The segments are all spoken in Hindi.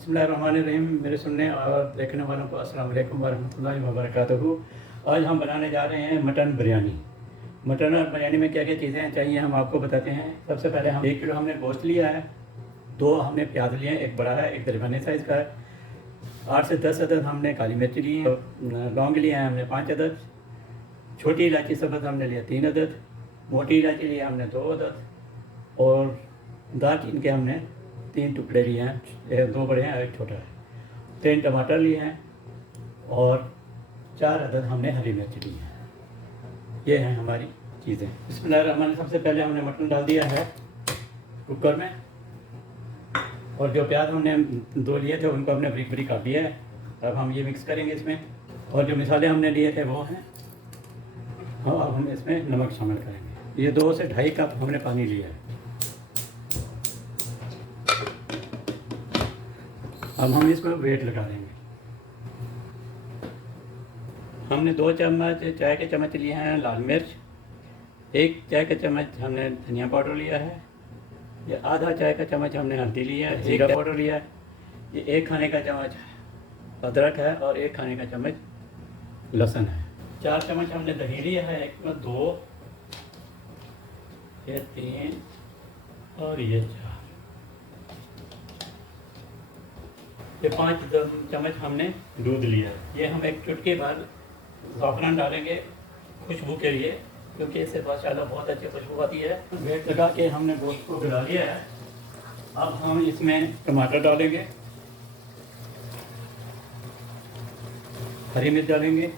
बिस्मिल्लाहिर्रहमानिर्रहीम। मेरे सुनने और देखने वालों को अस्सलाम वालेकुम वरहमतुल्लाहि वबरकातुहू। आज हम बनाने जा रहे हैं मटन बिरयानी। मटन और बिरयानी में क्या क्या चीज़ें चाहिए हम आपको बताते हैं। सबसे पहले हम 1 किलो हमने गोश्त लिया है, 2 हमने प्याज लिए हैं, एक बड़ा है एक दरमियाने साइज़ का है, 8 से 10 अदद हमने काली मिर्च ली है, लौंग लिए हैं हमने 5 अदद, छोटी इलायची सब्ज़ हमने लिया 3 अदद, मोटी इलायची लिया हमने 2 अदद और दालचीनी के हमने 3 टुकड़े लिए हैं, 2 बड़े हैं और 1 छोटा है। 3 टमाटर लिए हैं और 4 अदद हमने हरी मिर्च ली है। ये हैं हमारी चीज़ें। बिस्मिल्लाहिर्रहमानिर्रहीम। सबसे पहले हमने मटन डाल दिया है कुकर में और जो प्याज हमने 2 लिए थे उनको हमने बरीक बरीक काट लिया है। अब हम ये मिक्स करेंगे इसमें और जो मसाले हमने लिए थे वो हैं, और अब हम इसमें नमक शामिल करेंगे। ये 2 से 2.5 कप हमने पानी लिया है। अब हम इसमें वेट लगा देंगे। हमने 2 चम्मच चाय के चम्मच लिए हैं लाल मिर्च, 1 चाय का चम्मच हमने धनिया पाउडर लिया है, ये आधा चाय का चम्मच हमने हल्दी लिया है, जीरा पाउडर लिया है, ये 1 खाने का चम्मच अदरक है और 1 खाने का चम्मच लहसुन है। 4 चम्मच हमने दही लिया है, 1 में 2, ये 3 और ये 4, ये 5 चम्मच हमने दूध लिया है। ये हम 1 चुटकी भर ज़ाफ़रान डालेंगे खुशबू के लिए, क्योंकि इससे माशाल्लाह बहुत अच्छी खुशबू आती है। वेट लगा के हमने गोश्त को गला लिया है। अब हम इसमें टमाटर डालेंगे, हरी मिर्च डालेंगे,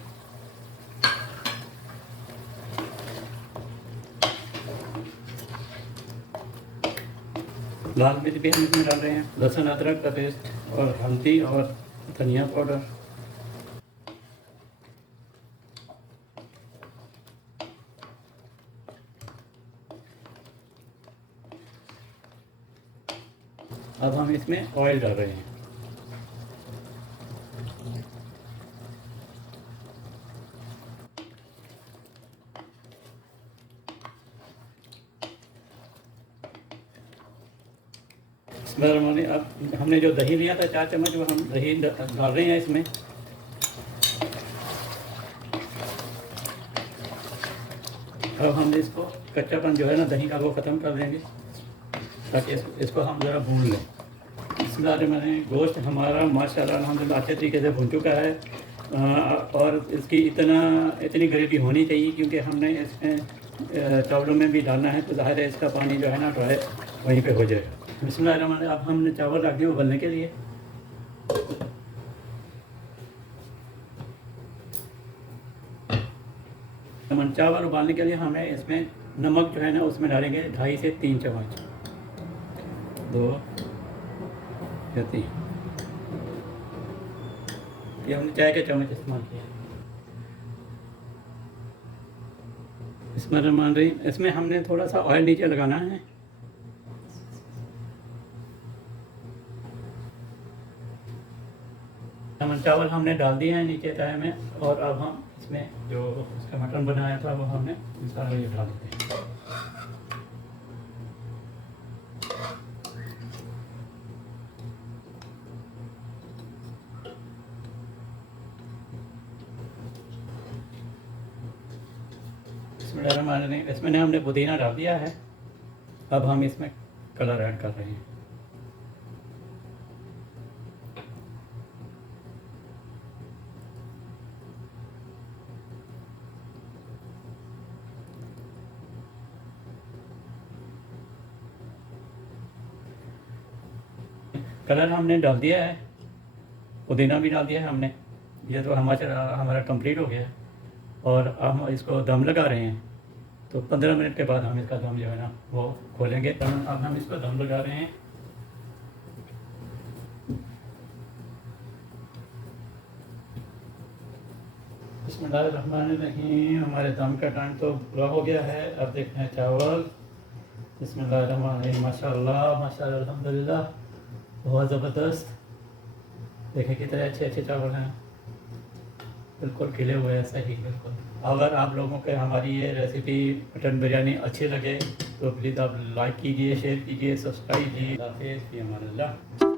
लाल मिर्च भी हम इसमें डाल रहे हैं, लहसुन अदरक का पेस्ट और हल्दी और धनिया पाउडर। अब हम इसमें ऑयल डाल रहे हैं। अब हमने जो दही लिया था 4 चम्मच, वो हम दही डाल रहे हैं इसमें। अब हम इसको कच्चापन जो है ना दही का वो ख़त्म कर देंगे, ताकि इसको हम ज़रा भून लें। इसमें गोश्त हमारा माशाल्लाह अल्हम्दुलिल्लाह अच्छे तरीके से भून चुका है और इसकी इतनी ग्रेवी होनी चाहिए, क्योंकि हमने इसमें चावलों में भी डालना है, तो ज़ाहिर है इसका पानी जो है ना ड्राई वहीं पे हो जाएगा। बिस्मिल्लाहिर्रहमानिर्रहीम। अब हमने चावल रख दिए उबलने के लिए। चावल उबालने के लिए हमें इसमें नमक जो है ना उसमें डालेंगे 2.5 से 3 चम्मच, 2 या 3, ये हमने चाय का चम्मच इस्तेमाल किया। इसमें हमने थोड़ा सा ऑयल नीचे लगाना है। चावल हमने डाल दिए हैं नीचे तय में, और अब हम इसमें जो उसका मटन बनाया था वो हमने इसका ये डाल देते हैं। इसमें हमने पुदीना डाल दिया है। अब हम इसमें कलर ऐड कर रहे हैं। कलर हमने डाल दिया है, पुदीना भी डाल दिया है हमने। ये तो हमारा कंप्लीट हो गया है और अब हम इसको दम लगा रहे हैं। तो 15 मिनट के बाद हम इसका दम जो है ना वो खोलेंगे। अब हम इसको दम लगा रहे हैं। बिस्मिल्लाहिर्रहमानिर्रहीम। हमारे दम का टाइम तो पूरा हो गया है। अब देखते हैं चावल। बिस्मिल्लाहिर्रहमानिर्रहीम। माशाल्लाह माशाल्लाह अल्हम्दुलिल्लाह, बहुत ज़बरदस्त। देखें कितने अच्छे अच्छे चावल हैं, बिल्कुल खिले हुए हैं, सही बिल्कुल। अगर आप लोगों के हमारी ये रेसिपी मटन बिरयानी अच्छी लगे तो प्लीज़ आप लाइक कीजिए, शेयर कीजिए, सब्सक्राइब कीजिए। हाफ़िज़, फ़ी अमान अल्लाह।